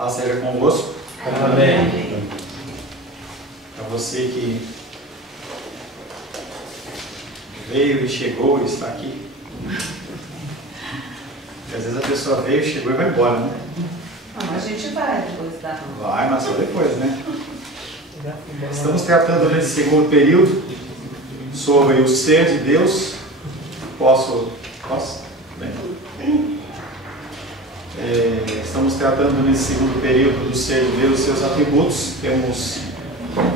Paz seja convosco. Amém. Para você que veio e chegou e está aqui. Porque às vezes a pessoa veio, chegou e vai embora, né? Não, a gente vai depois da... Vai, mas só depois, né? Estamos tratando nesse segundo período sobre o ser de Deus. Posso? Bem. Estamos tratando nesse segundo período do ser de Deus e seus atributos. Temos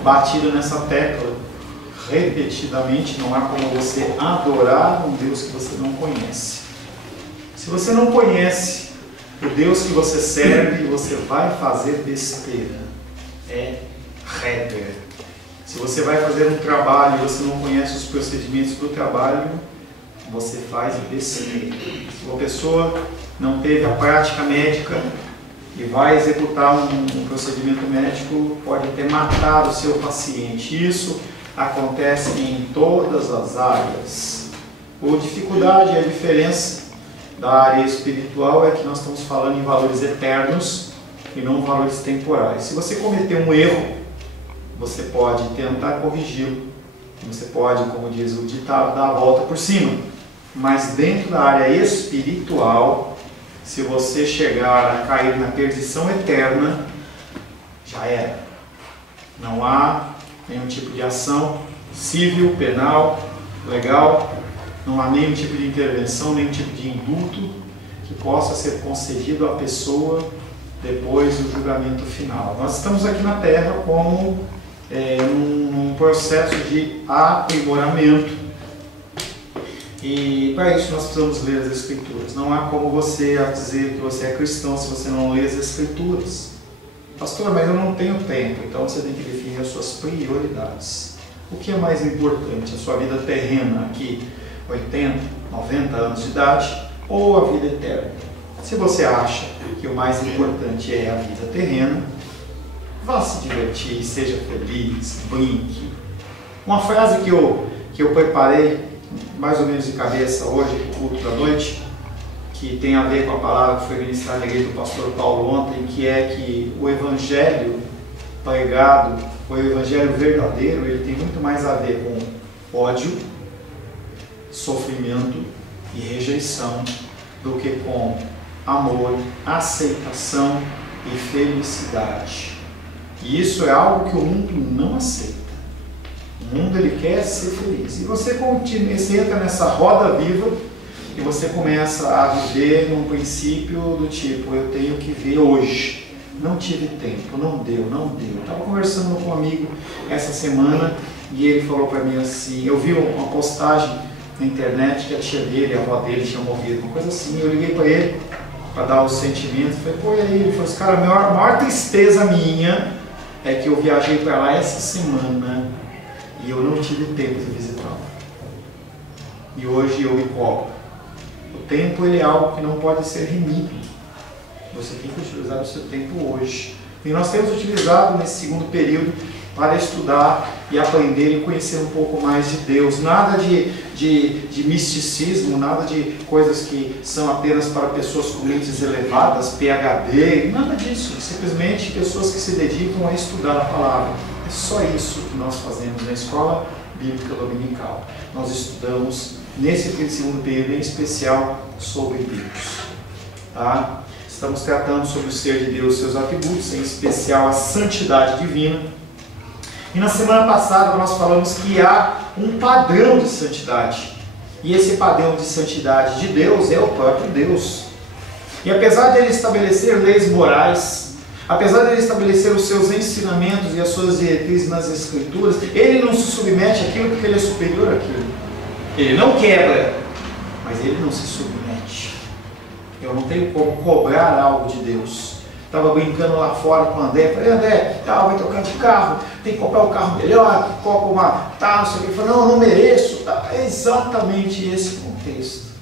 batido nessa tecla repetidamente. Não há como você adorar um Deus que você não conhece. Se você não conhece o Deus que você serve, você vai fazer besteira. É regra. Se você vai fazer um trabalho e você não conhece os procedimentos do trabalho, você faz besteira. Se uma pessoa não teve a prática médica e vai executar um procedimento médico, pode até matar o seu paciente. Isso acontece em todas as áreas. A dificuldade e a diferença da área espiritual é que nós estamos falando em valores eternos e não valores temporais. Se você cometer um erro, você pode tentar corrigi-lo. Você pode, como diz o ditado, dar a volta por cima. Mas dentro da área espiritual, se você chegar a cair na perdição eterna, já era. Não há nenhum tipo de ação civil, penal, legal. Não há nenhum tipo de intervenção, nenhum tipo de indulto que possa ser concedido à pessoa depois do julgamento final. Nós estamos aqui na Terra como num processo de aprimoramento. E para isso nós precisamos ler as Escrituras. Não há como você dizer que você é cristão se você não lê as Escrituras. Pastor, mas eu não tenho tempo. Então você tem que definir as suas prioridades. O que é mais importante? A sua vida terrena aqui, 80, 90 anos de idade, ou a vida eterna? Se você acha que o mais importante é a vida terrena, vá se divertir, seja feliz, brinque. Uma frase que eu preparei mais ou menos de cabeça hoje, no culto da noite, que tem a ver com a palavra que foi ministrada na igreja do pastor Paulo ontem, que é que o evangelho pregado, o evangelho verdadeiro, ele tem muito mais a ver com ódio, sofrimento e rejeição do que com amor, aceitação e felicidade. E isso é algo que o mundo não aceita. O mundo ele quer ser feliz. E você entra nessa roda viva e você começa a viver num princípio do tipo, eu tenho que ver hoje. Não tive tempo, não deu. Eu estava conversando com um amigo essa semana e ele falou para mim assim, eu vi uma postagem na internet que a tia dele, a avó dele tinha morrido, uma coisa assim. Eu liguei para ele para dar os sentimentos, falei, pô, e aí? Ele falou assim, cara, a maior tristeza minha é que eu viajei para lá essa semana e eu não tive tempo de visitá-lo. E hoje eu me cobro. O tempo ele é algo que não pode ser remido. Você tem que utilizar o seu tempo hoje. E nós temos utilizado nesse segundo período para estudar e aprender e conhecer um pouco mais de Deus. Nada de misticismo, nada de coisas que são apenas para pessoas com mentes elevadas, PhD, nada disso. Simplesmente pessoas que se dedicam a estudar a palavra. É só isso que nós fazemos na Escola Bíblica Dominical. Nós estudamos nesse segundo período em especial sobre Deus. Tá? Estamos tratando sobre o ser de Deus e seus atributos, em especial a santidade divina. E na semana passada nós falamos que há um padrão de santidade. E esse padrão de santidade de Deus é o próprio Deus. E apesar de ele estabelecer leis morais, apesar de ele estabelecer os seus ensinamentos e as suas diretrizes nas Escrituras, ele não se submete àquilo porque ele é superior àquilo. Ele não quebra, mas ele não se submete. Eu não tenho como cobrar algo de Deus. Estava brincando lá fora com o André, falei, André, vai trocar de carro, tem que comprar um carro melhor, compra uma tal, não sei o que. Ele falou, não, eu não mereço. É exatamente esse contexto.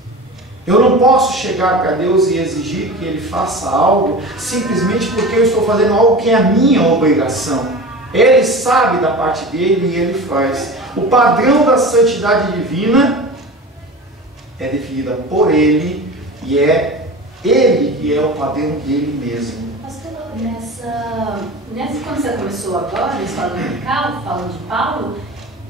Eu não posso chegar para Deus e exigir que Ele faça algo simplesmente porque eu estou fazendo algo que é a minha obrigação. Ele sabe da parte dele e Ele faz. O padrão da santidade divina é definida por Ele e é Ele que é o padrão dele mesmo. Mas quando você começou agora, falando de Paulo,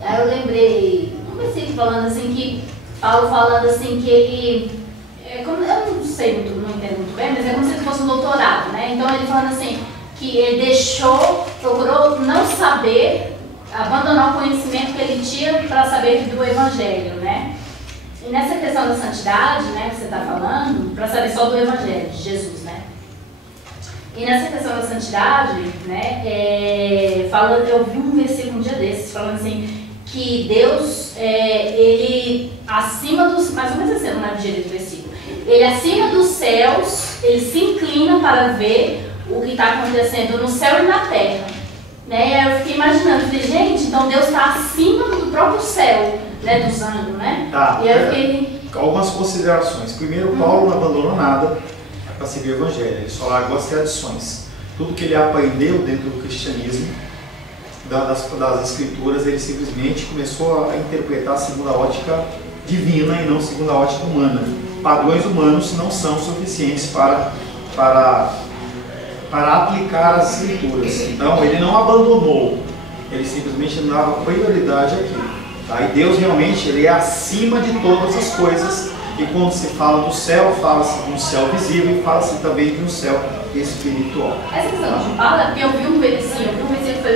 aí eu lembrei um versículo falando assim que Paulo falando assim que ele, eu não sei muito, não entendo muito bem, mas é como se fosse um doutorado, né? Então ele falando assim que ele procurou não saber, abandonar o conhecimento que ele tinha para saber do Evangelho, né? E nessa questão da santidade, né, que você está falando, para saber só do Evangelho de Jesus, né? E nessa questão da santidade, né, eu vi um versículo um dia desses falando assim que Deus, ele acima dos, mais ou menos assim, não é direito do versículo, ele acima dos céus, ele se inclina para ver o que está acontecendo no céu e na terra, né? E aí eu fiquei imaginando, falei, gente, então Deus está acima do próprio céu, né, dos anjos, né? Tá, e aí eu fiquei... Algumas considerações. Primeiro, Paulo não abandonou nada para seguir o Evangelho, ele só largou as tradições. Tudo que ele aprendeu dentro do cristianismo, das escrituras, ele simplesmente começou a interpretar segundo a ótica divina e não segundo a ótica humana. Padrões humanos não são suficientes para aplicar as escrituras. Então ele não abandonou, ele simplesmente dava prioridade àquilo. Tá? E Deus realmente ele é acima de todas as coisas. E quando se fala do céu, fala-se de um céu visível e fala-se também de um céu espiritual. Essa questão de Paulo é porque eu vi um versículo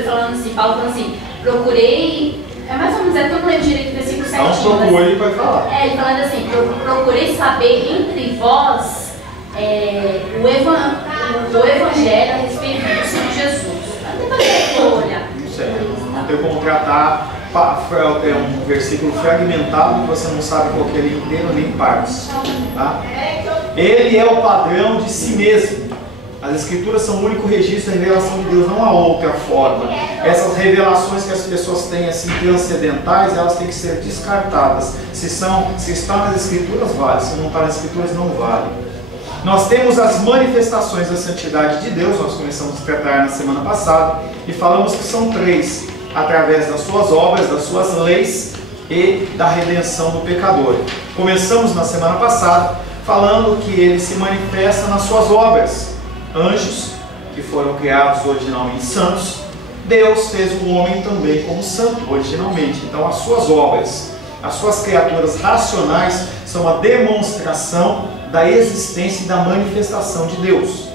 falando assim, Paulo falando assim, procurei, é mais ou menos, é que eu não lembro direito o versículo certinho. Então procure, ele vai falar. Ele falando assim, procurei saber entre vós o Evangelho a respeito do Senhor Jesus. Depois eu vou olhar. Não sei, não tem como tratar. É um versículo fragmentado que você não sabe qual que é ele inteiro nem partes. Tá? Ele é o padrão de si mesmo. As escrituras são o único registro da revelação de Deus, não há outra forma. Essas revelações que as pessoas têm assim transcendentais, elas têm que ser descartadas. Se está nas escrituras, vale. Se não está nas escrituras, não vale. Nós temos as manifestações da santidade de Deus, nós começamos a tratar na semana passada, e falamos que são 3. Através das suas obras, das suas leis e da redenção do pecador. Começamos na semana passada falando que ele se manifesta nas suas obras. Anjos, que foram criados originalmente santos, Deus fez o homem também como santo originalmente. Então as suas obras, as suas criaturas racionais são a demonstração da existência e da manifestação de Deus.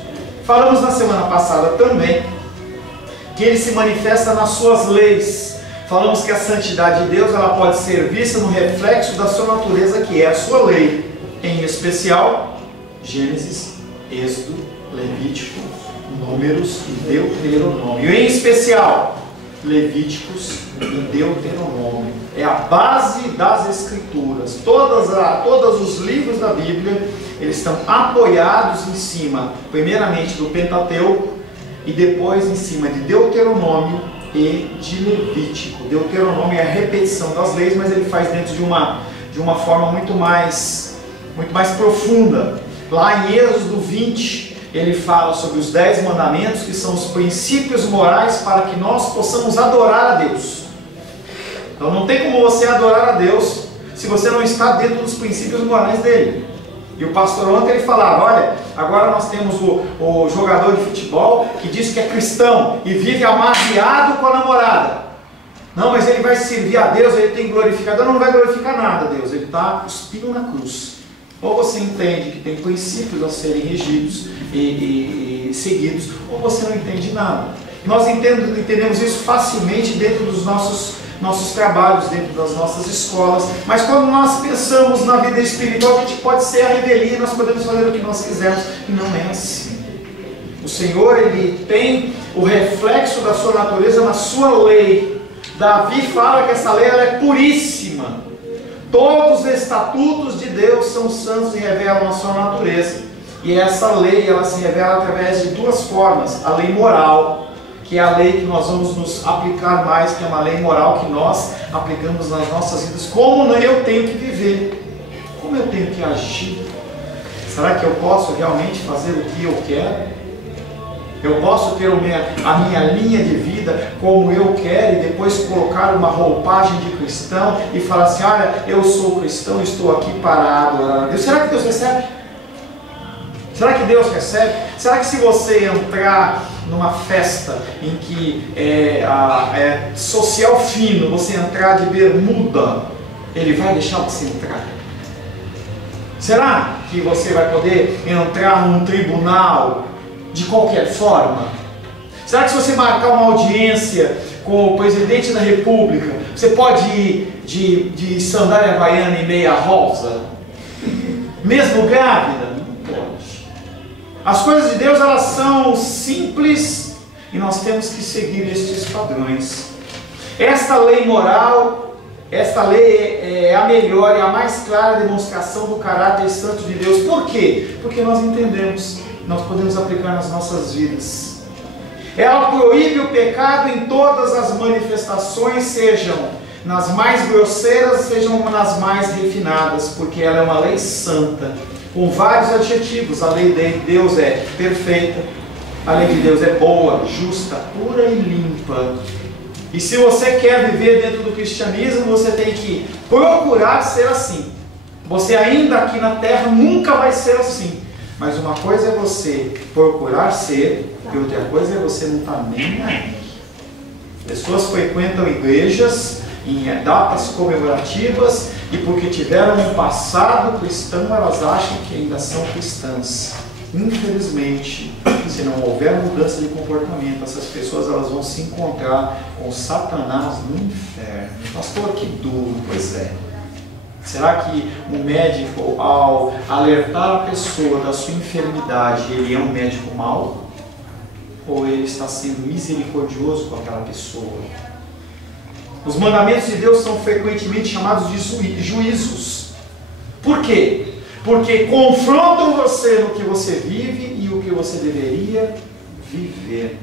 Falamos na semana passada também que ele se manifesta nas suas leis. Falamos que a santidade de Deus ela pode ser vista no reflexo da sua natureza, que é a sua lei. Em especial, Gênesis, Êxodo, Levítico, Números e Deuteronômio. Em especial, Levíticos e Deuteronômio. É a base das Escrituras. Todos os livros da Bíblia, eles estão apoiados em cima, primeiramente, do Pentateuco, e depois em cima de Deuteronômio e de Levítico. Deuteronômio é a repetição das leis, mas ele faz dentro de uma forma muito mais profunda. Lá em Êxodo 20, ele fala sobre os 10 mandamentos, que são os princípios morais para que nós possamos adorar a Deus. Então não tem como você adorar a Deus se você não está dentro dos princípios morais dele. E o pastor ontem ele falava, olha, agora nós temos o jogador de futebol que diz que é cristão e vive amaziado com a namorada. Não, mas ele vai servir a Deus, ele tem glorificador, não vai glorificar nada a Deus, ele está cuspindo na cruz. Ou você entende que tem princípios a serem regidos e seguidos, ou você não entende nada. Nós entendemos isso facilmente dentro dos nossos trabalhos, dentro das nossas escolas, mas quando nós pensamos na vida espiritual, a gente pode ser a revelia, nós podemos fazer o que nós quisermos, e não é assim. O Senhor, ele tem o reflexo da sua natureza na sua lei. Davi fala que essa lei ela é puríssima. Todos os estatutos de Deus são santos e revelam a sua natureza. E essa lei ela se revela através de 2 formas: a lei moral, que é a lei que nós vamos nos aplicar mais, que é uma lei moral que nós aplicamos nas nossas vidas. Como eu tenho que viver? Como eu tenho que agir? Será que eu posso realmente fazer o que eu quero? Eu posso ter a minha linha de vida como eu quero e depois colocar uma roupagem de cristão e falar assim, olha, eu sou cristão, estou aqui para adorar a Deus. Será que Deus recebe? Será que Deus recebe? Será que se você entrar numa festa em que é social fino, você entrar de bermuda, Ele vai deixar você entrar? Será que você vai poder entrar num tribunal de qualquer forma? Será que se você marcar uma audiência com o presidente da República, você pode ir de sandália havaiana e meia rosa? Mesmo grávida? Não pode. As coisas de Deus, elas são simples e nós temos que seguir estes padrões. Esta lei moral, esta lei é a melhor e a mais clara demonstração do caráter santo de Deus. Por quê? Porque nós entendemos, nós podemos aplicar nas nossas vidas. Ela proíbe o pecado em todas as manifestações, sejam nas mais grosseiras, sejam nas mais refinadas, porque ela é uma lei santa, com vários adjetivos. A lei de Deus é perfeita, a lei de Deus é boa, justa, pura e limpa. E se você quer viver dentro do cristianismo, você tem que procurar ser assim. Você ainda aqui na terra nunca vai ser assim. Mas uma coisa é você procurar ser, e outra coisa é você não estar nem aí. Pessoas frequentam igrejas em datas comemorativas e porque tiveram um passado cristão, elas acham que ainda são cristãs. Infelizmente, se não houver mudança de comportamento, essas pessoas elas vão se encontrar com Satanás no inferno. Pastor, que duro, pois é. Será que o médico, ao alertar a pessoa da sua enfermidade, ele é um médico mau? Ou ele está sendo misericordioso com aquela pessoa? Os mandamentos de Deus são frequentemente chamados de juízos. Por quê? Porque confrontam você no que você vive e o que você deveria viver.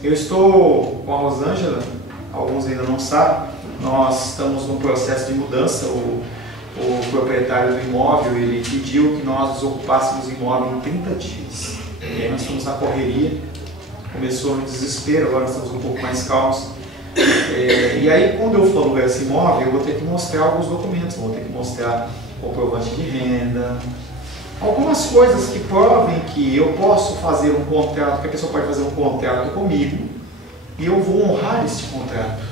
Eu estou com a Rosângela, alguns ainda não sabem, nós estamos num processo de mudança. O proprietário do imóvel, ele pediu que nós desocupássemos o imóvel em 30 dias. E aí nós estamos na correria, começou no desespero, agora nós estamos um pouco mais calmos. E aí, quando eu for alugar esse imóvel, eu vou ter que mostrar alguns documentos, vou ter que mostrar comprovante de renda, algumas coisas que provem que eu posso fazer um contrato, que a pessoa pode fazer um contrato comigo e eu vou honrar este contrato.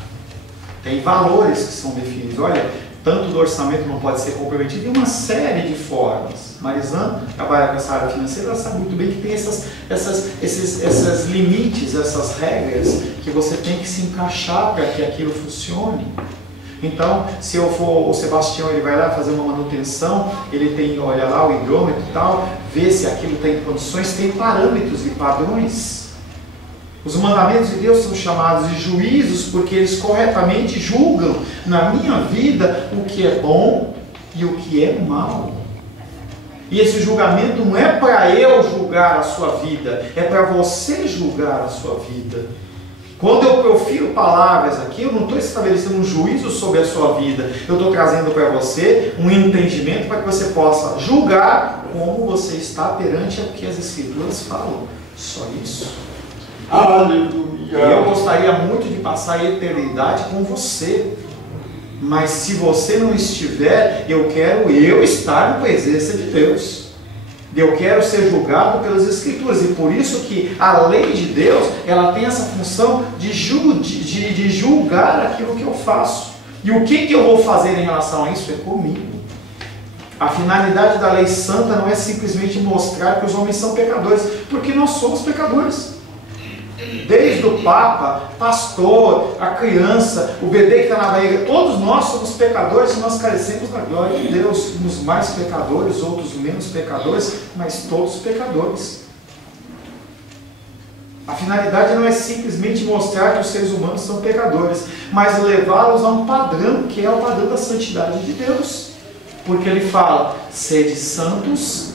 Tem valores que são definidos. Olha, tanto do orçamento não pode ser comprometido, e uma série de formas. Marizan trabalha com essa área financeira, ela sabe muito bem que tem esses limites, essas regras que você tem que se encaixar para que aquilo funcione. Então, se eu for, o Sebastião, ele vai lá fazer uma manutenção, ele tem, olha lá o hidrômetro e tal, vê se aquilo tem condições, tem parâmetros e padrões. Os mandamentos de Deus são chamados de juízos porque eles corretamente julgam na minha vida o que é bom e o que é mal. E esse julgamento não é para eu julgar a sua vida, é para você julgar a sua vida. Quando eu profiro palavras aqui, eu não estou estabelecendo um juízo sobre a sua vida, eu estou trazendo para você um entendimento para que você possa julgar como você está perante o que as Escrituras falam. Só isso. Aleluia! Eu gostaria muito de passar a eternidade com você, mas se você não estiver, eu quero estar na presença de Deus. Eu quero ser julgado pelas Escrituras, e por isso que a lei de Deus, ela tem essa função de julgar aquilo que eu faço. E o que eu vou fazer em relação a isso é comigo. A finalidade da lei santa não é simplesmente mostrar que os homens são pecadores, porque nós somos pecadores. Desde o Papa, pastor, a criança, o bebê que está na barriga, todos nós somos pecadores e nós carecemos da glória de Deus. Uns mais pecadores, outros menos pecadores, mas todos pecadores. A finalidade não é simplesmente mostrar que os seres humanos são pecadores, mas levá-los a um padrão, que é o padrão da santidade de Deus. Porque ele fala, sede santos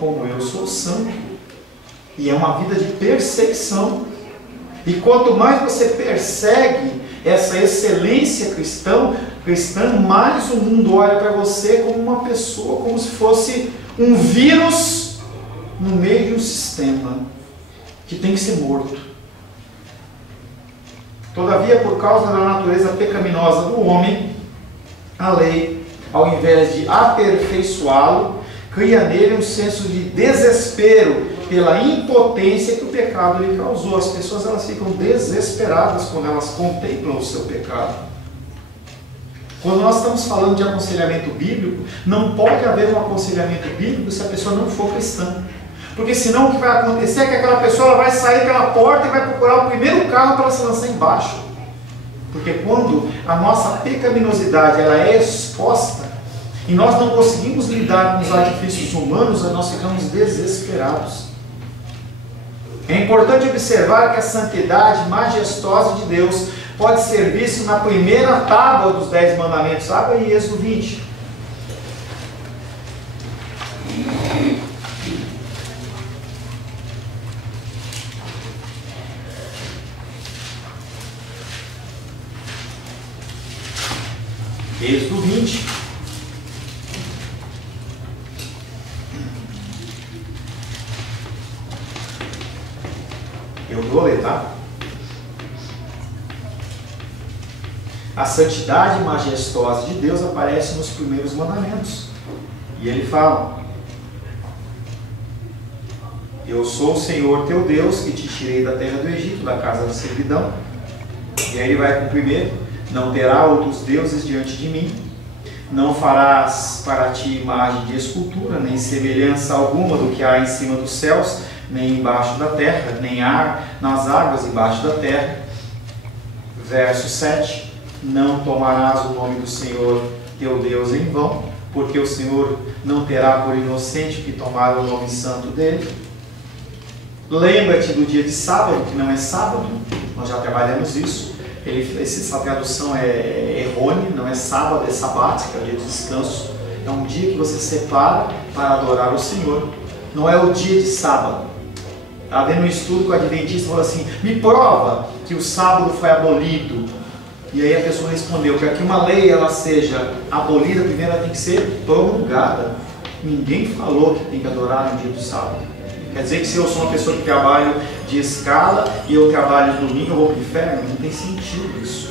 como eu sou santo. E é uma vida de perseguição. E quanto mais você persegue essa excelência cristã, mais o mundo olha para você como uma pessoa, como se fosse um vírus no meio de um sistema que tem que ser morto. Todavia, por causa da natureza pecaminosa do homem, a lei, ao invés de aperfeiçoá-lo, cria nele um senso de desespero pela impotência que o pecado lhe causou. As pessoas elas ficam desesperadas quando elas contemplam o seu pecado. Quando nós estamos falando de aconselhamento bíblico, não pode haver um aconselhamento bíblico se a pessoa não for cristã. Porque senão o que vai acontecer é que aquela pessoa ela vai sair pela porta e vai procurar o primeiro carro para se lançar embaixo. Porque quando a nossa pecaminosidade ela é exposta e nós não conseguimos lidar com os artifícios humanos, nós ficamos desesperados. É importante observar que a santidade majestosa de Deus pode ser vista na primeira tábua dos 10 mandamentos. Abra aí Êxodo 20. Êxodo 20. Eu vou ler, tá? A santidade majestosa de Deus aparece nos primeiros mandamentos. E ele fala: eu sou o Senhor teu Deus, que te tirei da terra do Egito, da casa da servidão. E aí ele vai com o primeiro: não terá outros deuses diante de mim, não farás para ti imagem de escultura, nem semelhança alguma do que há em cima dos céus, nem embaixo da terra, nem há nas águas embaixo da terra. Verso 7: não tomarás o nome do Senhor teu Deus em vão, porque o Senhor não terá por inocente que tomar o nome santo dele. Lembra-te do dia de sábado, que não é sábado, nós já trabalhamos isso. Essa tradução é errônea, não é sábado, é sabático, é o dia de descanso. É um dia que você separa para adorar o Senhor. Não é o dia de sábado. Estava vendo um estudo que o adventista falou assim: me prova que o sábado foi abolido. E aí a pessoa respondeu: para que uma lei ela seja abolida, primeiro ela tem que ser promulgada. Ninguém falou que tem que adorar no dia do sábado. Quer dizer que se eu sou uma pessoa que trabalho de escala e eu trabalho de domingo, eu vou para o inferno? Não tem sentido isso.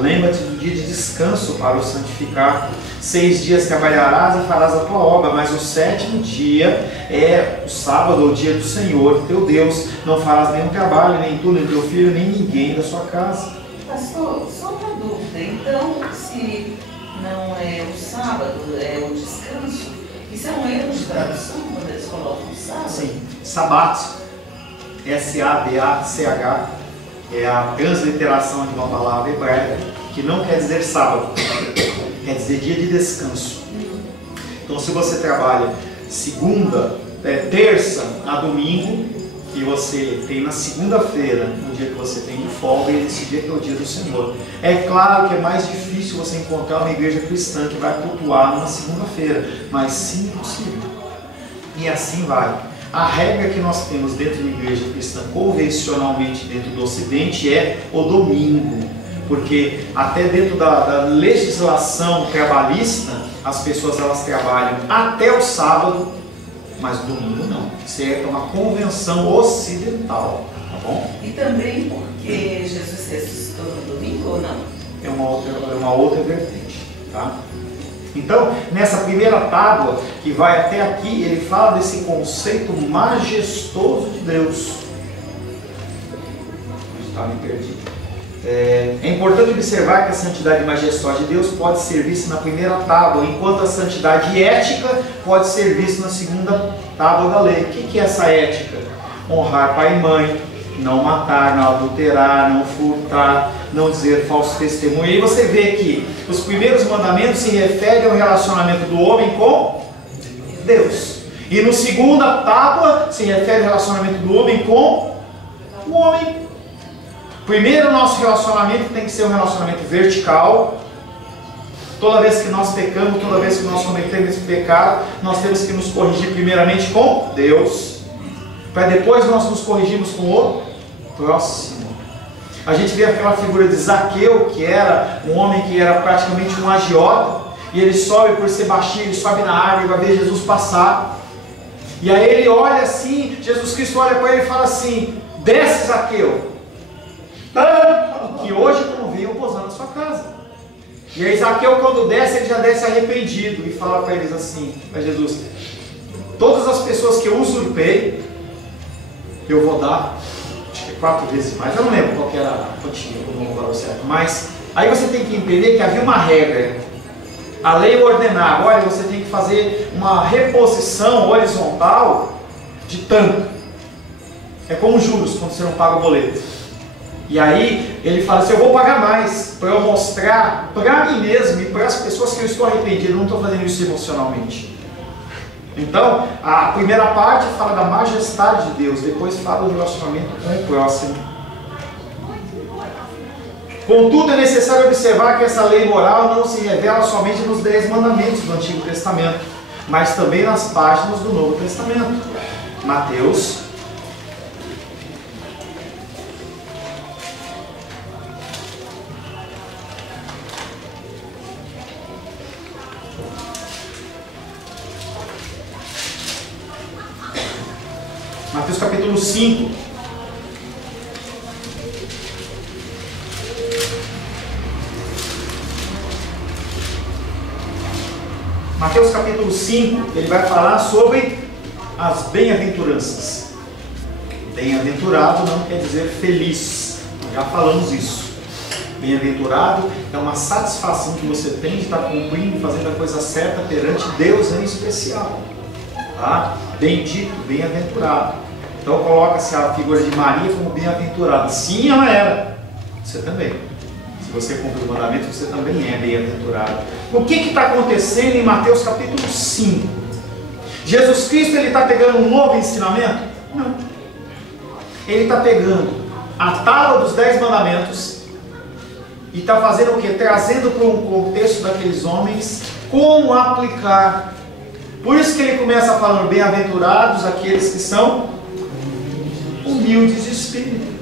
Lembra-te do dia de descanso para o santificar. 6 dias trabalharás e farás a tua obra, mas o 7º dia é o sábado, o dia do Senhor, teu Deus. Não farás nenhum trabalho, nem tu, nem teu filho, nem ninguém da sua casa. Pastor, só uma dúvida. Então, se não é o sábado, é o descanso, isso é um erro de tradução quando eles colocam o sábado? Sim, sabat, S-A-B-A-C-H, é a transliteração de uma palavra hebraica que não quer dizer sábado, quer dizer dia de descanso. Então, se você trabalha terça a domingo, e você tem na segunda-feira, um dia que você tem de folga, e esse dia que é o dia do Senhor. É claro que é mais difícil você encontrar uma igreja cristã que vai cultuar numa segunda-feira, mas sim possível. E assim vai. A regra que nós temos dentro da igreja cristã, convencionalmente dentro do Ocidente, é o domingo. Porque até dentro da legislação trabalhista, as pessoas elas trabalham até o sábado, mas domingo não. Isso é uma convenção ocidental, tá bom? E também porque Jesus ressuscitou no domingo ou não? É uma outra vertente, tá? Então, nessa primeira tábua, que vai até aqui, ele fala desse conceito majestoso de Deus. Está me perdido. É importante observar que a santidade majestosa de Deus pode ser vista na primeira tábua, enquanto a santidade ética pode ser vista na segunda tábua da lei. O que é essa ética? Honrar pai e mãe, não matar, não adulterar, não furtar, não dizer falso testemunho. E aí você vê que os primeiros mandamentos se referem ao relacionamento do homem com Deus. E no segunda tábua se refere ao relacionamento do homem com o homem. Primeiro, o nosso relacionamento tem que ser um relacionamento vertical. Toda vez que nós pecamos, toda vez que nós cometemos esse pecado, nós temos que nos corrigir primeiramente com Deus, para depois nós nos corrigirmos com o próximo. A gente vê aquela figura de Zaqueu, que era um homem que era praticamente um agiota, e ele sobe, por ser baixinho, ele sobe na árvore, vai ver Jesus passar. E aí ele olha assim, Jesus Cristo olha para ele e fala assim: desce, Zaqueu, que hoje eu não venho pousar na sua casa. E aí Zaqueu, quando desce, ele já desce arrependido e fala para eles assim, para Jesus: todas as pessoas que eu usurpei, eu vou dar, acho que 4 vezes mais. Eu não lembro qual que era a quantia, eu não vou falar certo. Mas aí você tem que entender que havia uma regra. A lei ordenava: olha, você tem que fazer uma reposição horizontal de tanto. É como juros quando você não paga o boleto. E aí ele fala assim: eu vou pagar mais para eu mostrar para mim mesmo e para as pessoas que eu estou arrependido. Eu não estou fazendo isso emocionalmente. Então, a primeira parte fala da majestade de Deus, depois fala do relacionamento com o próximo. Contudo, é necessário observar que essa lei moral não se revela somente nos 10 mandamentos do Antigo Testamento, mas também nas páginas do Novo Testamento. Mateus, capítulo 5. Mateus capítulo 5, ele vai falar sobre as bem-aventuranças. Bem-aventurado não quer dizer feliz, já falamos isso. Bem-aventurado é uma satisfação que você tem de estar cumprindo e fazendo a coisa certa perante Deus em especial. Tá? Bendito, bem-aventurado. Então coloca-se a figura de Maria como bem-aventurada. Sim, ela era. Você também. Se você cumpre o mandamento, você também é bem-aventurado. O que está acontecendo em Mateus capítulo 5? Jesus Cristo está pegando um novo ensinamento? Não. Ele está pegando a tábua dos 10 mandamentos e está fazendo o quê? Trazendo para um contexto daqueles homens como aplicar. Por isso que ele começa falando: bem-aventurados aqueles que são humildes de espírito.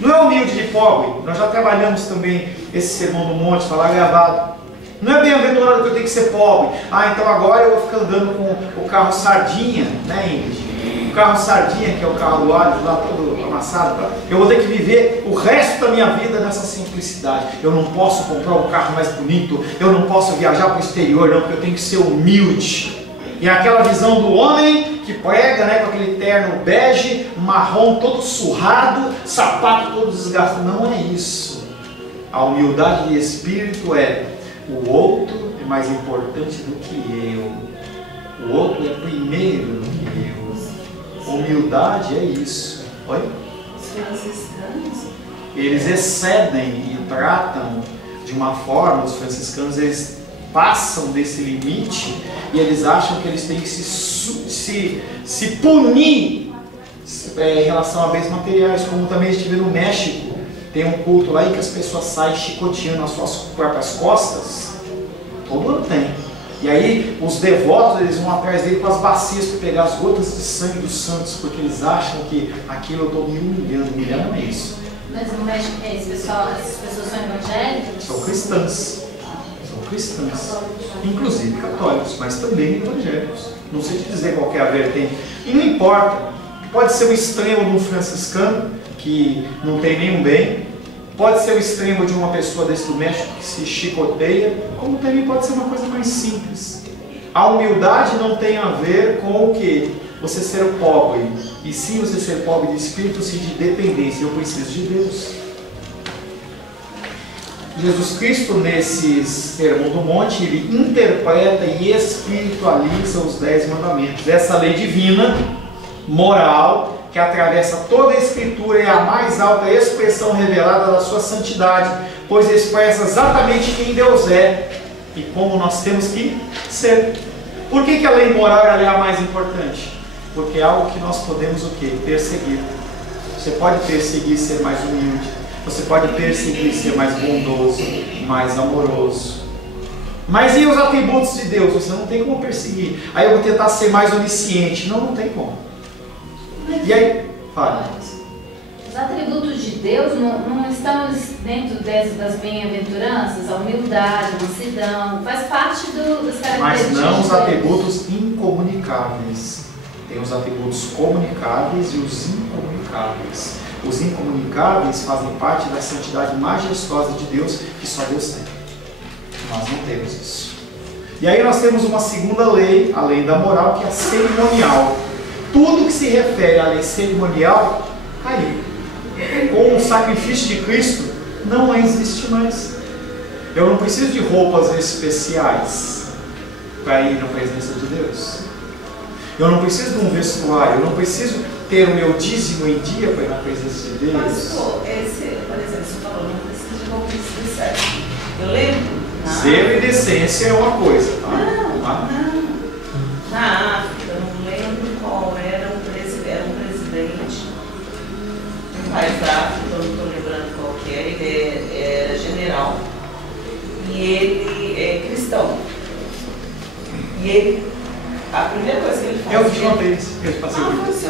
Não é humilde de pobre. Nós já trabalhamos também esse sermão do monte, está lá gravado. Não é bem-aventurado que eu tenho que ser pobre. Ah, então agora eu vou ficar andando com o carro sardinha, né, Ingrid? O carro sardinha, que é o carro do alho, lá todo amassado. Eu vou ter que viver o resto da minha vida nessa simplicidade. Eu não posso comprar um carro mais bonito. Eu não posso viajar para o exterior, não, porque eu tenho que ser humilde. E aquela visão do homem que prega, né, com aquele terno bege, marrom todo surrado, sapato todo desgastado. Não é isso. A humildade de espírito é: o outro é mais importante do que eu. O outro é primeiro do que eu. Humildade é isso. Oi? Os franciscanos, eles excedem e tratam de uma forma, os franciscanos, eles passam desse limite e eles acham que eles têm que se punir em relação a bens materiais, como também estive no México. Tem um culto lá em que as pessoas saem chicoteando as suas próprias costas. Todo ano tem. E aí os devotos, eles vão atrás dele com as bacias para pegar as gotas de sangue dos santos, porque eles acham que aquilo eu estou me humilhando. Humilhando não é isso. Mas no México, essas pessoas são evangélicas? São cristãs. Cristãs, inclusive católicos, mas também evangélicos. Não sei te dizer qual é a vertente. E não importa, pode ser o extremo de um franciscano que não tem nenhum bem, pode ser o extremo de uma pessoa desse do México que se chicoteia, como também pode ser uma coisa mais simples. A humildade não tem a ver com o que? Você ser pobre, e sim você ser pobre de espírito, sim de dependência. Eu preciso de Deus. Jesus Cristo, nesse Sermão do Monte, ele interpreta e espiritualiza os 10 mandamentos. Essa lei divina, moral, que atravessa toda a Escritura, é a mais alta expressão revelada da sua santidade, pois expressa exatamente quem Deus é e como nós temos que ser. Por que a lei moral é a mais importante? Porque é algo que nós podemos o quê? Perseguir. Você pode perseguir ser mais humilde. Você pode perseguir ser mais bondoso, mais amoroso. Mas e os atributos de Deus? Você não tem como perseguir. Aí eu vou tentar ser mais onisciente. Não tem como. E aí? Fala. Os atributos de Deus não estão dentro das bem-aventuranças? A humildade, a mansidão, faz parte das características. Mas não os atributos incomunicáveis. Tem os atributos comunicáveis e os incomunicáveis. Os incomunicáveis fazem parte da santidade majestosa de Deus, que só Deus tem. Nós não temos isso. E aí nós temos uma segunda lei, a lei da moral, que é a cerimonial. Tudo que se refere à lei cerimonial caiu. Com o sacrifício de Cristo, não existe mais. Eu não preciso de roupas especiais para ir na presença de Deus. Eu não preciso de um vestuário, eu não preciso ter o meu dízimo em dia para ir na presença de Deus. Pastor, por exemplo, você falou, não precisa de roupas especiais. Eu lembro. Zelo e decência é uma coisa, tá? Não. Na África, eu não lembro qual era um presidente, um país da África, eu não estou lembrando qual que era, ele era general. E ele é cristão. E ele, a primeira coisa que ele fazia... Eu te contei isso, eu te passei por isso.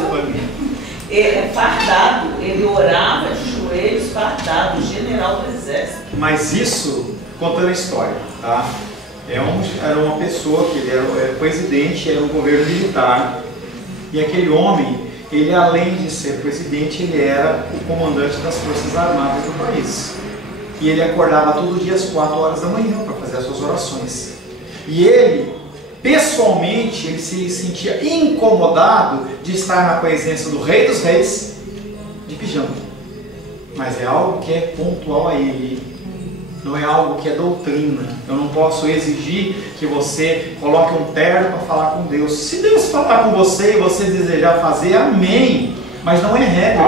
Ele é fardado, ele orava de joelhos fardado, general do exército. Mas isso, contando a história, tá? Era uma pessoa que ele era presidente, era um governo militar. E aquele homem, ele além de ser presidente, ele era o comandante das Forças Armadas do país. E ele acordava todo dia às 4 horas da manhã para fazer as suas orações. E ele, pessoalmente, ele se sentia incomodado de estar na presença do Rei dos Reis de pijama. Mas é algo que é pontual a ele. Não é algo que é doutrina. Eu não posso exigir que você coloque um terno para falar com Deus. Se Deus falar com você e você desejar fazer, amém. Mas não é regra.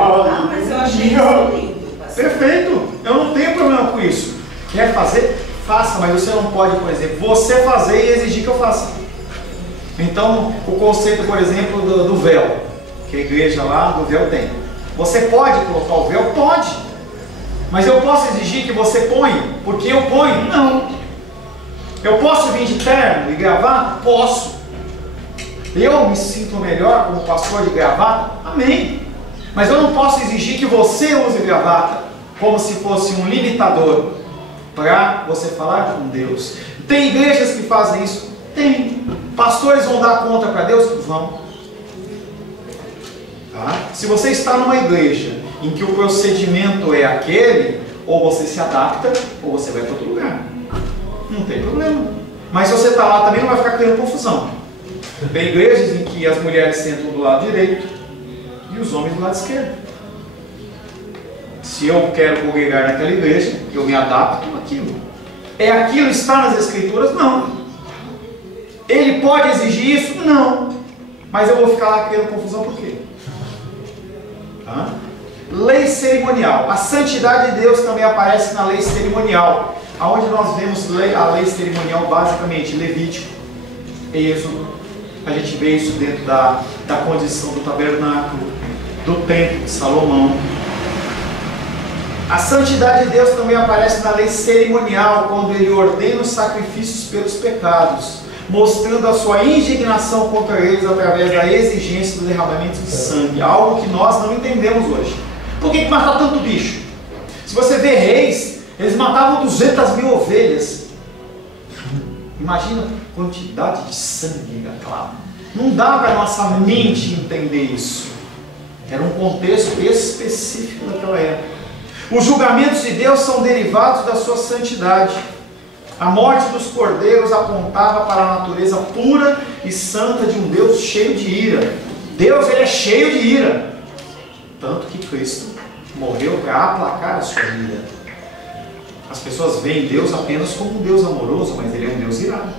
Mas eu achei isso lindo. Perfeito. Eu não tenho problema com isso. Quer fazer? Faça. Mas você não pode, por exemplo, você fazer e exigir que eu faça. Então, o conceito, por exemplo, do véu. Que a igreja lá do véu tem. Você pode colocar o véu? Pode. Mas eu posso exigir que você ponha, porque eu ponho? Não. Eu posso vir de terno e gravata? Posso. Eu me sinto melhor como pastor de gravata? Amém. Mas eu não posso exigir que você use gravata como se fosse um limitador para você falar com Deus. Tem igrejas que fazem isso? Tem. Pastores vão dar conta para Deus? Vão. Tá? Se você está numa igreja em que o procedimento é aquele, ou você se adapta, ou você vai para outro lugar. Não tem problema. Mas se você está lá também, não vai ficar criando confusão. Tem igrejas em que as mulheres sentam do lado direito e os homens do lado esquerdo. Se eu quero congregar naquela igreja, eu me adapto àquilo. É aquilo que está nas Escrituras? Não. Ele pode exigir isso? Não. Mas eu vou ficar lá criando confusão por quê? Tá? Lei cerimonial. A santidade de Deus também aparece na lei cerimonial. Aonde nós vemos a lei cerimonial basicamente? Levítico, Êxodo. A gente vê isso dentro da condição do tabernáculo, do templo de Salomão. A santidade de Deus também aparece na lei cerimonial, quando ele ordena os sacrifícios pelos pecados, mostrando a sua indignação contra eles através da exigência do derramamento de sangue. Algo que nós não entendemos hoje. Por que matar tanto bicho? Se você vê reis, eles matavam 200.000 ovelhas. Imagina a quantidade de sangue daquela. Não dá para a nossa mente entender isso. Era um contexto específico daquela época. Os julgamentos de Deus são derivados da sua santidade. A morte dos cordeiros apontava para a natureza pura e santa de um Deus cheio de ira. Deus, ele é cheio de ira. Tanto que Cristo morreu para aplacar a sua ira. As pessoas veem Deus apenas como um Deus amoroso, mas ele é um Deus irado.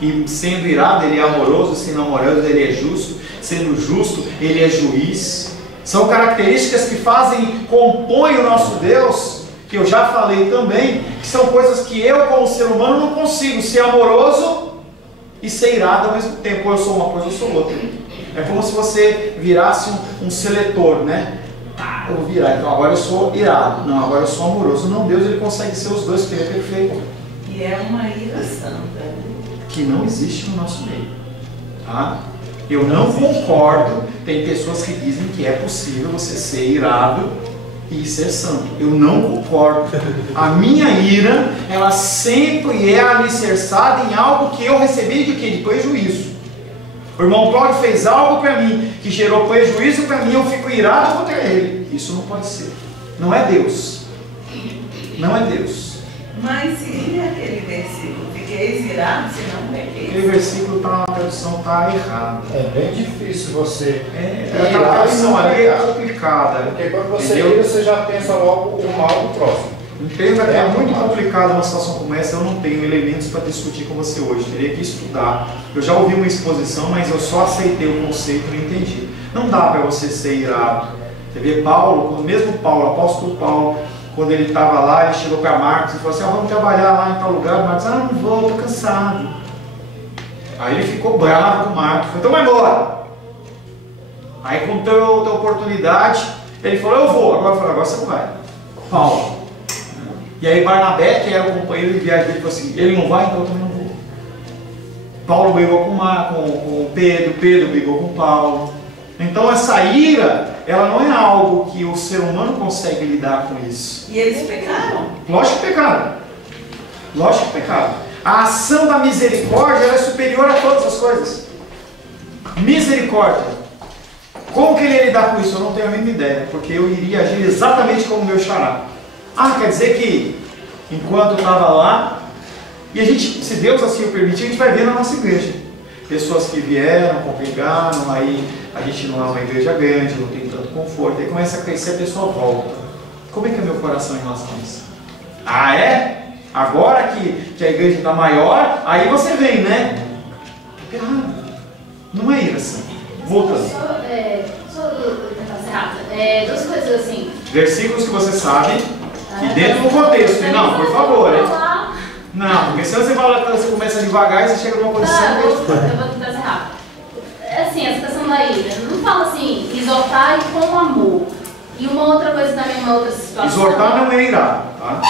E sendo irado, ele é amoroso, sendo amoroso, ele é justo. Sendo justo, ele é juiz. São características que compõem o nosso Deus, que eu já falei também, que são coisas que eu, como ser humano, não consigo ser amoroso e ser irado ao mesmo tempo. Ou eu sou uma coisa, eu sou outra. É como se você virasse um seletor, né? Eu vou virar, então agora eu sou irado. Não, agora eu sou amoroso. Não, Deus, ele consegue ser os dois, porque ele é perfeito. E é uma ira santa. Que não existe no nosso meio. Tá? Eu não concordo. Tem pessoas que dizem que é possível você ser irado e ser santo. Eu não concordo. A minha ira, ela sempre é alicerçada em algo que eu recebi de quê? De prejuízo. O irmão Cláudio fez algo para mim que gerou prejuízo para mim, eu fico irado contra ele. Isso não pode ser. Não é Deus. Não é Deus. Mas e aquele versículo? Fiqueis irados, se não pequeis. Aquele versículo tá, a tradução está errada. É bem difícil você. A tradução ali é complicada. Porque quando você Entendeu? ira, você já pensa logo o mal do próximo. Entenda que é muito complicado uma situação como essa. Eu não tenho elementos para discutir com você hoje. Teria que estudar. Eu já ouvi uma exposição, mas eu só aceitei o conceito e não entendi. Não dá para você ser irado. Você vê Paulo, mesmo Paulo, apóstolo Paulo, quando ele estava lá, ele chegou para Marcos e falou assim: vamos trabalhar lá em tal lugar. Marcos, não vou, estou cansado. Aí ele ficou bravo com Marcos, falou: então vai embora. Aí quando teve outra oportunidade, ele falou: eu vou. Agora você não vai. Paulo. E aí Barnabé, que era o companheiro de viagem dele, falou assim: ele não vai, então eu também não vou. Paulo brigou com Pedro, Pedro brigou com Paulo. Então essa ira, ela não é algo que o ser humano consegue lidar com isso. E eles pecaram? Lógico que pecaram. Lógico que pecaram. A ação da misericórdia, ela é superior a todas as coisas. Misericórdia. Como que ele ia lidar com isso? Eu não tenho a mínima ideia, porque eu iria agir exatamente como o meu xará. Quer dizer que enquanto eu estava lá, e a gente, se Deus assim o permitir, a gente vai ver na nossa igreja. Pessoas que vieram, congregaram, aí a gente não é uma igreja grande, não tem tanto conforto, aí começa a crescer, a pessoa volta. Como é que é meu coração em relação a isso? É? Agora que a igreja está maior, aí você vem, né? Errado. Não é ir assim. Voltando. Só tentar ser rápida. Duas coisas assim. Versículos que você sabe, e dentro do contexto. Não, por favor. Não, porque se você fala que você começa devagar e você chega numa posição. Eu vou tentar ser rápido. Assim, essa questão da ira. Não fala assim, exortar com amor. E uma outra coisa também, uma outra situação. Exortar não é irar, tá?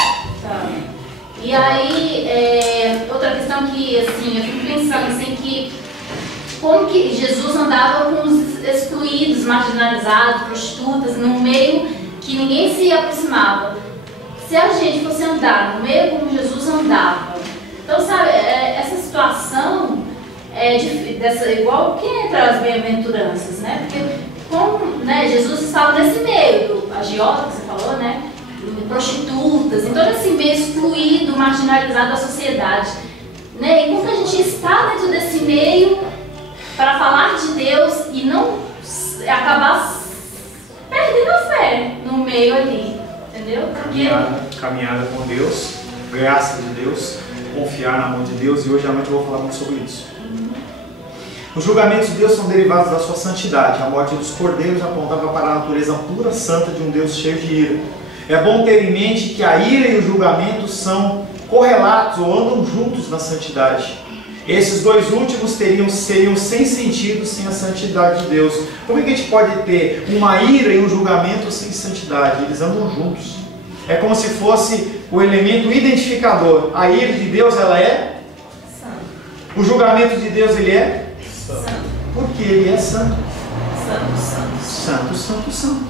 Tá. E aí, outra questão que, assim, eu fico pensando assim que como que Jesus andava com os excluídos, marginalizados, prostitutas, num meio que ninguém se aproximava. Se a gente fosse andar no meio como Jesus andava, então sabe, essa situação igual que entra as bem-aventuranças, né? Porque como, né, Jesus estava nesse meio, agiota que você falou, né? Prostitutas, então esse meio excluído, marginalizado da sociedade, né? E como que a gente está dentro desse meio para falar de Deus e não acabar perdendo a fé no meio ali? Entendeu? Caminhada com Deus, graça de Deus, confiar na mão de Deus, e hoje à noite eu vou falar muito sobre isso. Os julgamentos de Deus são derivados da sua santidade. A morte dos cordeiros apontava para a natureza pura santa de um Deus cheio de ira. É bom ter em mente que a ira e o julgamento são correlatos ou andam juntos na santidade. Esses dois últimos seriam sem sentido sem a santidade de Deus. Como é que a gente pode ter uma ira e um julgamento sem santidade? Eles andam juntos. É como se fosse o elemento identificador. A ira de Deus, ela é santo. O julgamento de Deus, ele é santo. Porque ele é santo. Santo.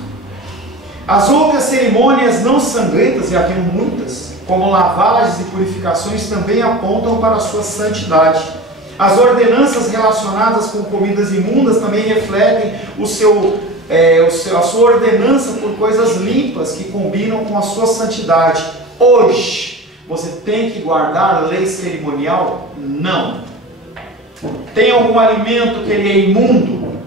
As outras cerimônias não sangrentas, e haviam muitas, como lavagens e purificações, também apontam para a sua santidade. As ordenanças relacionadas com comidas imundas também refletem a sua ordenança por coisas limpas que combinam com a sua santidade. Hoje, você tem que guardar a lei cerimonial? Não. Tem algum alimento que ele é imundo?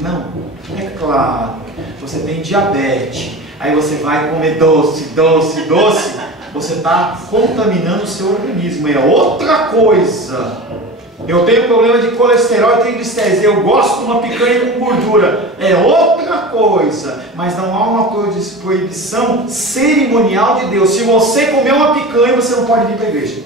Não. É claro. Você tem diabetes, aí você vai comer doce. Você está contaminando o seu organismo. É outra coisa. Eu tenho problema de colesterol e triglicérides. Eu gosto de uma picanha com gordura. É outra coisa. Mas não há uma proibição cerimonial de Deus. Se você comer uma picanha, você não pode vir para a igreja.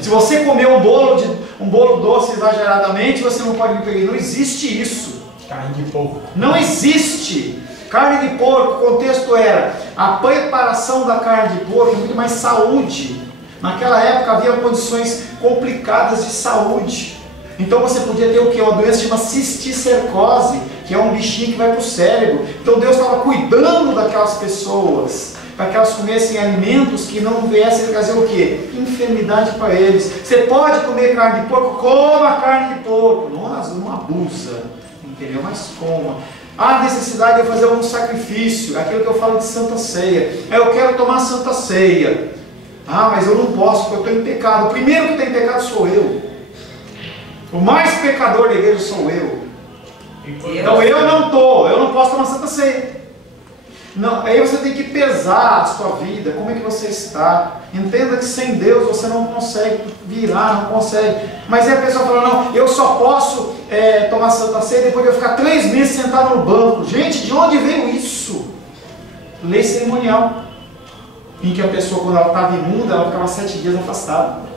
Se você comer um bolo doce exageradamente, você não pode vir para a igreja. Não existe isso. Carne de porco. Não existe. Carne de porco, o contexto era a preparação da carne de porco, muito mais saúde. Naquela época havia condições complicadas de saúde. Então você podia ter o que? Uma doença chamada cisticercose, que é um bichinho que vai para o cérebro. Então Deus estava cuidando daquelas pessoas, para que elas comessem alimentos que não viessem trazer o que? Enfermidade para eles. Você pode comer carne de porco? Coma carne de porco. Não abusa, entendeu? Mas coma. Há necessidade de fazer algum sacrifício, aquilo que eu falo de Santa Ceia. Eu quero tomar Santa Ceia. Ah, mas eu não posso porque eu estou em pecado. O primeiro que tem pecado sou eu. O mais pecador da igreja sou eu. Então eu não posso tomar Santa Ceia. Não, aí você tem que pesar a sua vida, como é que você está. Entenda que sem Deus você não consegue virar, não consegue. Mas aí a pessoa fala, não, eu só posso tomar Santa Ceia depois de eu ficar 3 meses sentado no banco. Gente, de onde veio isso? Lei cerimonial. Em que a pessoa, quando ela estava imunda, ela ficava 7 dias afastada.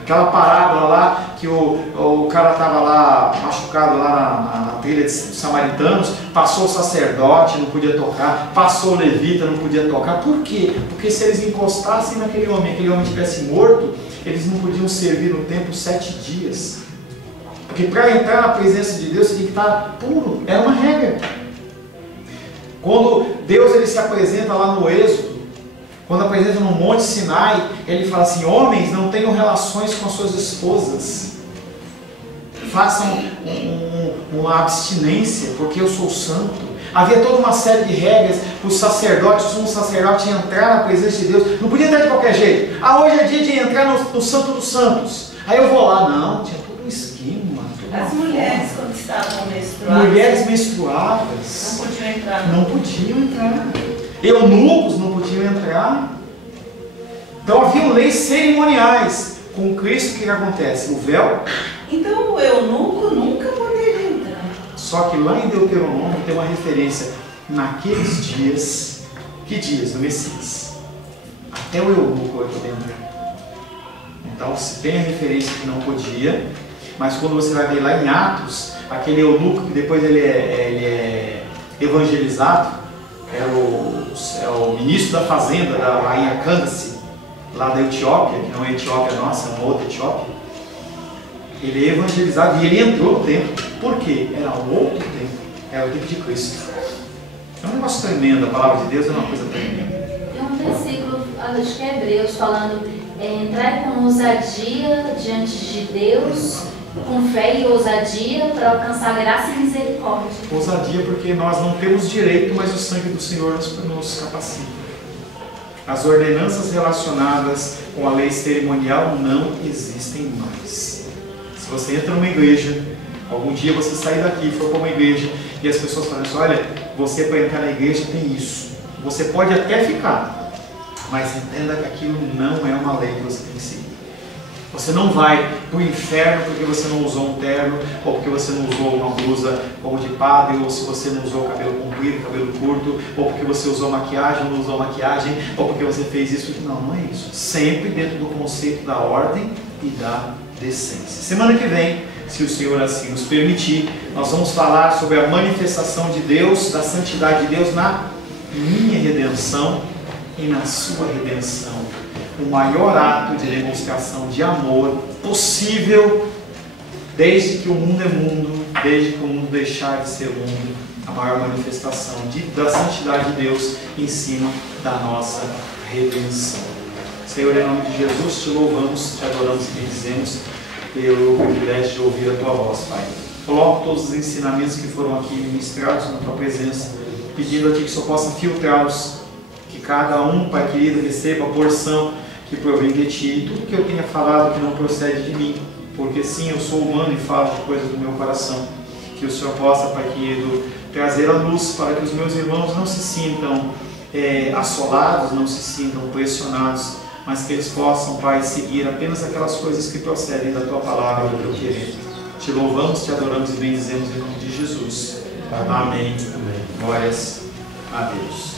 Aquela parábola lá, que o cara estava lá machucado lá na trilha dos samaritanos, passou o sacerdote, não podia tocar, passou o levita, não podia tocar. Por quê? Porque se eles encostassem naquele homem, aquele homem estivesse morto, eles não podiam servir no templo 7 dias. Porque para entrar na presença de Deus, você tem que estar puro. Era uma regra. Quando Deus ele se apresenta lá no Êxodo, quando apresenta no Monte Sinai, ele fala assim, homens, não tenham relações com as suas esposas. Façam uma abstinência, porque eu sou santo. Havia toda uma série de regras para os sacerdotes, um sacerdote entrar na presença de Deus. Não podia entrar de qualquer jeito. Ah, hoje é dia de entrar no Santo dos Santos. Aí eu vou lá. Não, tinha todo um esquema. As mulheres, quando estavam menstruadas, mulheres menstruadas não podiam entrar. Não podiam entrar. Eunucos não podiam entrar. Então haviam leis cerimoniais. Com Cristo o que acontece? O véu. Então o eunuco nunca poderia entrar. Só que lá em Deuteronômio tem uma referência. Naqueles dias. Que dias? Do Messias. Até o eunuco vai poder entrar. Então se tem a referência que não podia. Mas quando você vai ver lá em Atos, aquele eunuco que depois ele é evangelizado, é o ministro da fazenda da rainha Candace, lá da Etiópia, que não é a Etiópia nossa, é uma outra Etiópia. Ele é evangelizado e ele entrou no templo. Por quê? Era um outro templo, era o templo de Cristo. É um negócio tremendo, a palavra de Deus é uma coisa tremenda. Tem um versículo, acho que é Hebreus, falando, entrai com ousadia diante de Deus, com fé e ousadia para alcançar graça e misericórdia. Ousadia porque nós não temos direito, mas o sangue do Senhor nos capacita. As ordenanças relacionadas com a lei cerimonial não existem mais. Se você entra numa igreja, algum dia você sair daqui e for para uma igreja e as pessoas falam assim, olha, você para entrar na igreja tem isso. Você pode até ficar, mas entenda que aquilo não é uma lei que você tem que seguir. Você não vai para o inferno porque você não usou um terno, ou porque você não usou uma blusa como de padre, ou se você não usou cabelo comprido, cabelo curto, ou porque você usou maquiagem, ou não usou maquiagem, ou porque você fez isso. Não, não é isso. Sempre dentro do conceito da ordem e da decência. Semana que vem, se o Senhor assim nos permitir, nós vamos falar sobre a manifestação de Deus, da santidade de Deus na minha redenção e na sua redenção. O maior ato de demonstração de amor possível desde que o mundo é mundo, desde que o mundo deixar de ser mundo, a maior manifestação da santidade de Deus em cima da nossa redenção. Senhor, em nome de Jesus, te louvamos, te adoramos e bendizemos pelo privilégio de ouvir a tua voz, Pai. Coloco todos os ensinamentos que foram aqui ministrados na tua presença, pedindo a ti que só possa filtrá-los, que cada um, Pai querido, receba a porção que provém de ti, e tudo que eu tenha falado que não procede de mim, porque sim, eu sou humano e falo de coisas do meu coração, que o Senhor possa, Pai querido, trazer a luz para que os meus irmãos não se sintam assolados, não se sintam pressionados, mas que eles possam, Pai, seguir apenas aquelas coisas que procedem da tua palavra, do teu querer. Te louvamos, te adoramos e bendizemos em nome de Jesus. Amém. Glórias a Deus.